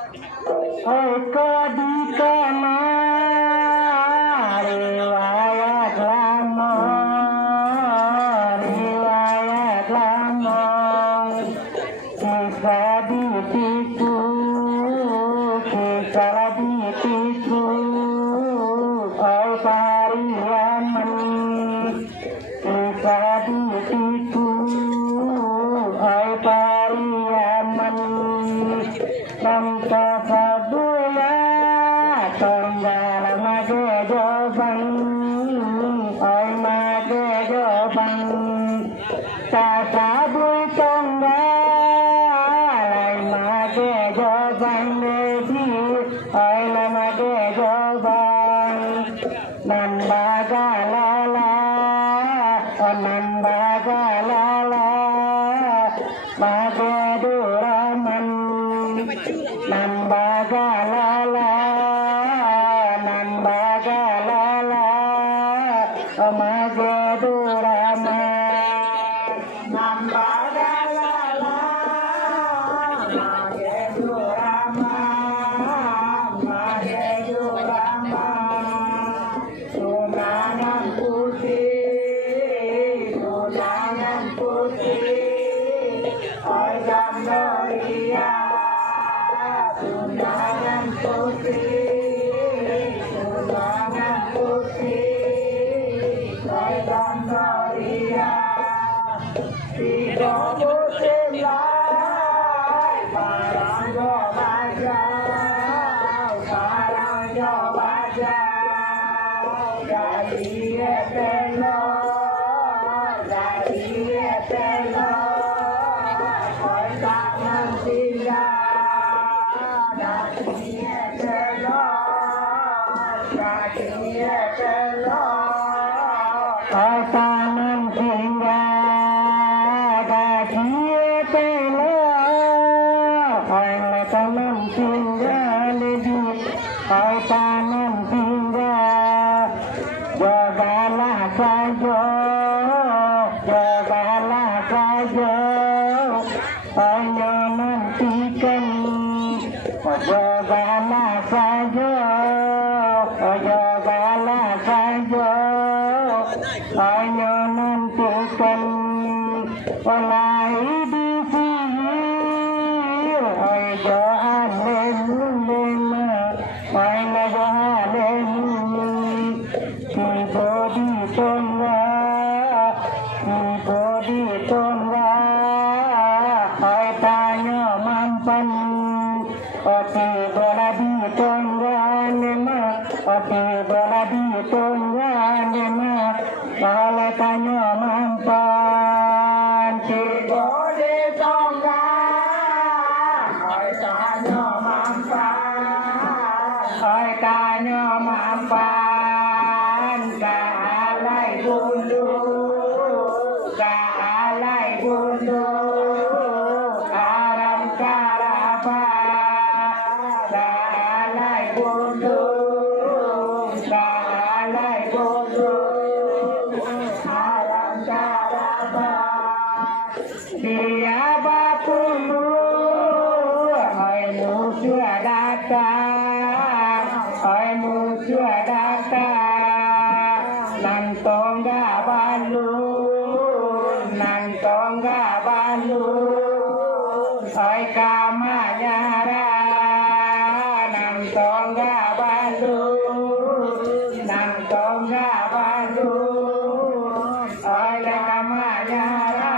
Eko dikenal riwayat lama, kisah ditipu, kisah ditipu, oi Pariaman, kisah ditipu, oi Pariaman, tanpa sabula tunggal mage jobang, oi mage jobang, tasabul tunggal mage jobang lady, oi mage jobang, nambagalala, nambagalala, mage duraman, nambagalala, nambagalala, mage duraman, nambagalala, mage duraman, mage duraman, tunangan putih, tunangan putih, oi Gandoria, tunangan putih, tunangan putih, oi Gandoria, tiga musim lai, parang jo bajau, parang jo bajau, dari etelo, dari etelo, oi tangan tinggal, dari etelo, dari etelo, oi tangan tinggal, dari etelo, oi tangan tinggal di, oi tangan tinggal, jagalah saja, jagalah saja, hanya nantikan, jagalah saja, jagalah saja, hanya nantikan, oleh di sini, oi jalan lema, oi jalan tiba di tengah, tiba di tengah, oi tanya mampan, tiba di tengah lema, tiba di tengah lema, oleh tanya mampan, tiba di tengah, oi tanya mampan, oi tanya mampan, kalai bulu, kalai bulu, aram karaba, kalai bulu, kalai bulu, aram karaba, dia bapulu, oi musuh datang, oi musuh datang, nantong gak balun, nantong gak balun, oi kamanyara, nantong gak balun, nantong gak balun, oi kamanyara.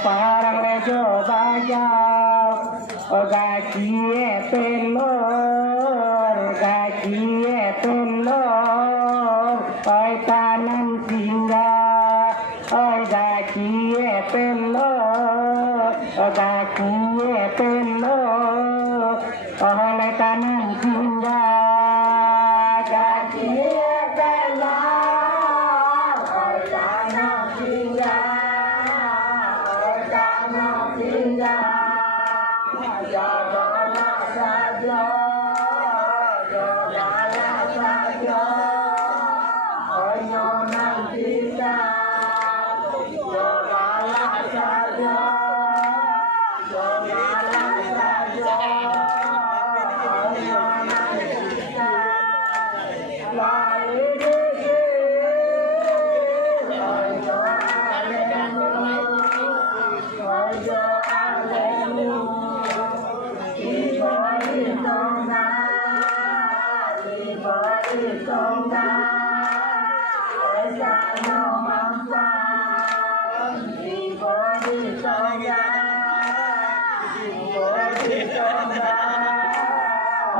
Parang lejo bajau, gaji telur, oi tanam singgah, oi gaji telur, oleh tanam singgah, gaji telur, oi tanam singgah.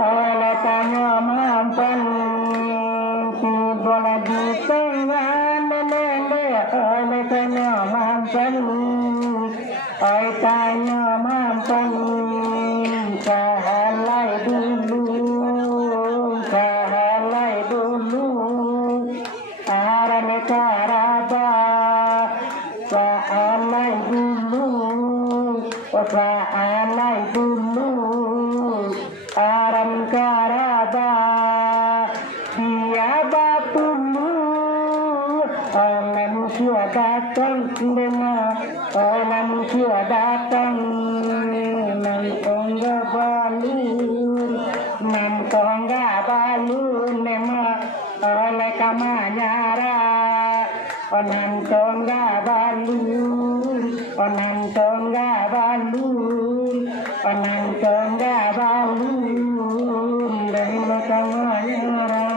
Oleh tanya mampan si bola di tengah nene, oleh tanya mampan, oleh tanya mampan, sahalai dulu, arane karaba, sahalai dulu, aram karaba, dia batulu, manusia datang dengar, manusia datang, nantongga balun nema, oleh kamanyara, nantongga balun, dari kamanyara.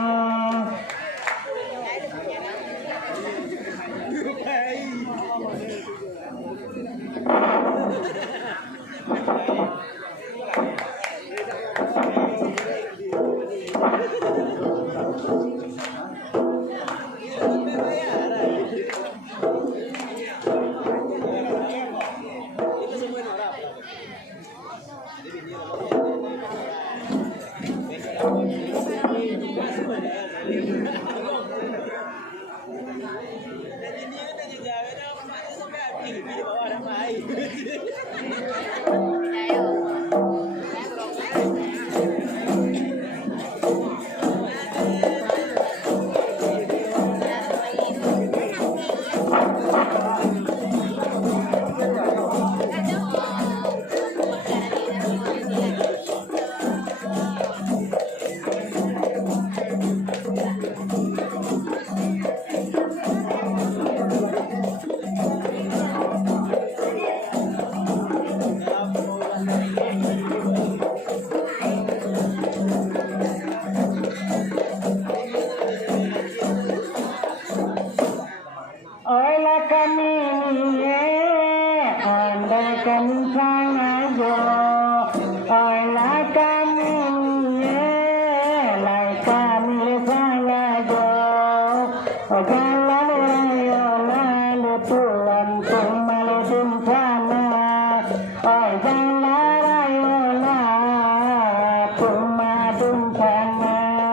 Pumadung sana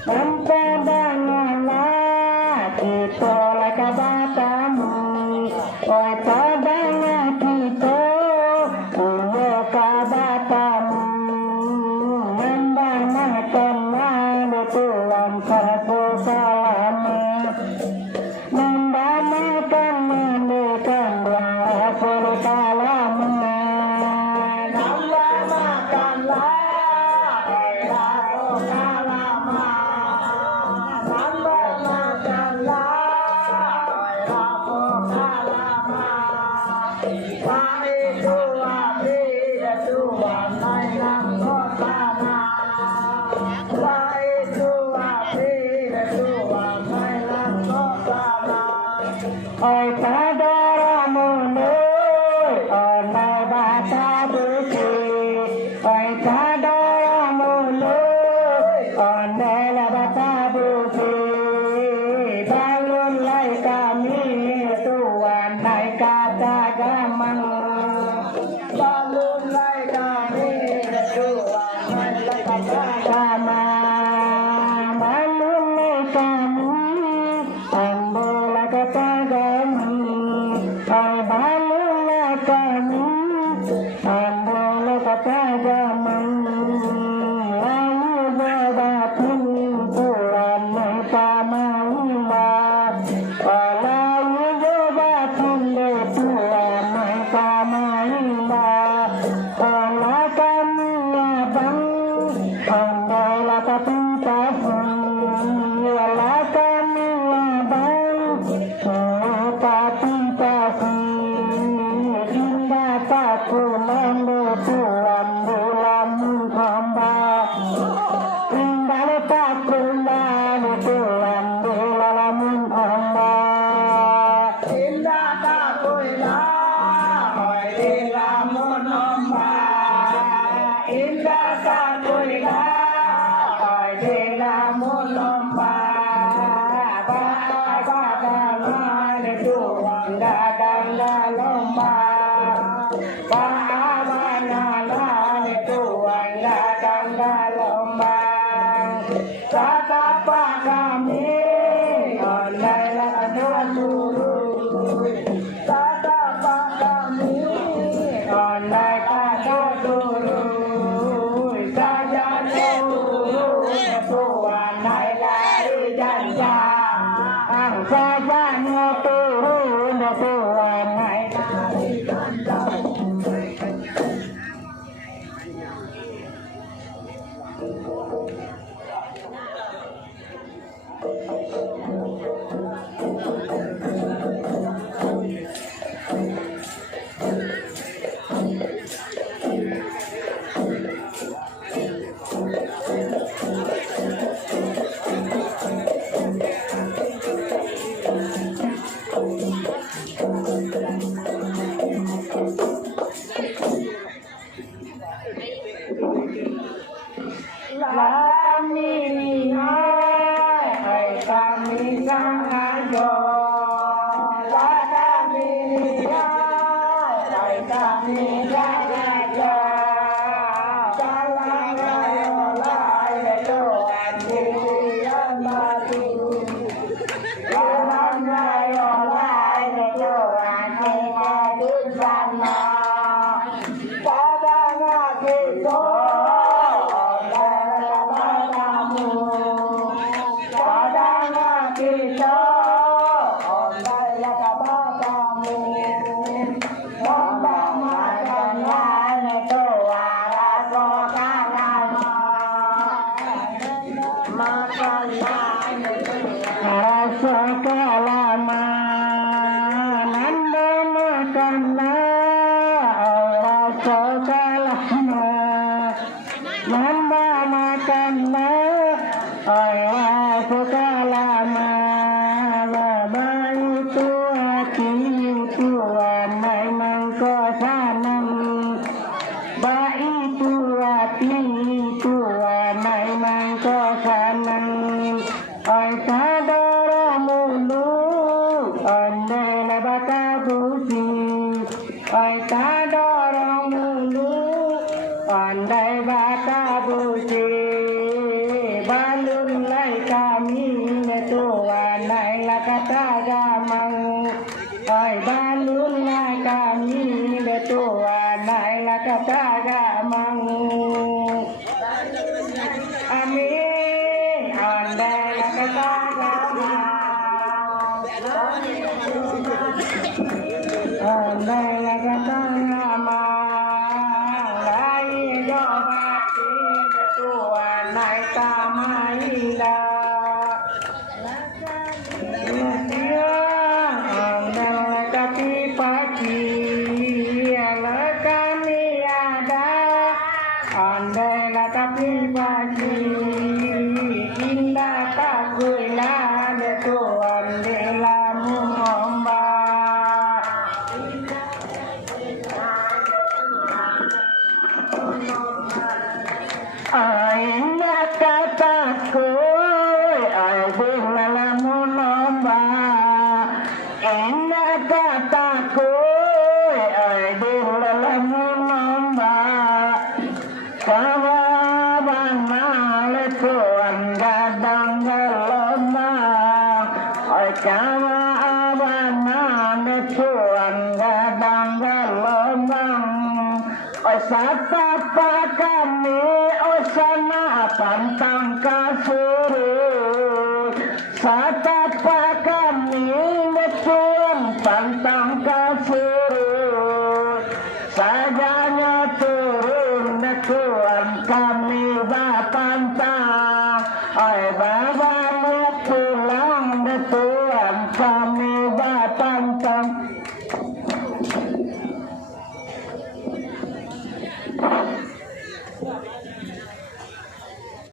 Mempedanganlah kita laka batamu, oi padanya kita uyo kabatamu, mendamakanlah Tuhan satu selama, mendamakan mendekan Rasul kalama, mendamakanlah Rasul kalama. Oi padaramu oi bata busi, oi padaramu oi bata busi, balun lai kami Tuhan naik kata gamang, balun lai kami Tuhan naik kata gamang, balun lai kami ambil kata Pandai bata busi balun lai Andai tapi pagi indah tak guna de Tuhan de lamu ombak. Indah kataku ai de lamu ombak. Indah kataku ai de lamu ombak. Kawaban malekuan gadang gelombang, oi kawaban malekuan gadang gelombang, oi satapa kami, oi sana pantang kasuri, sata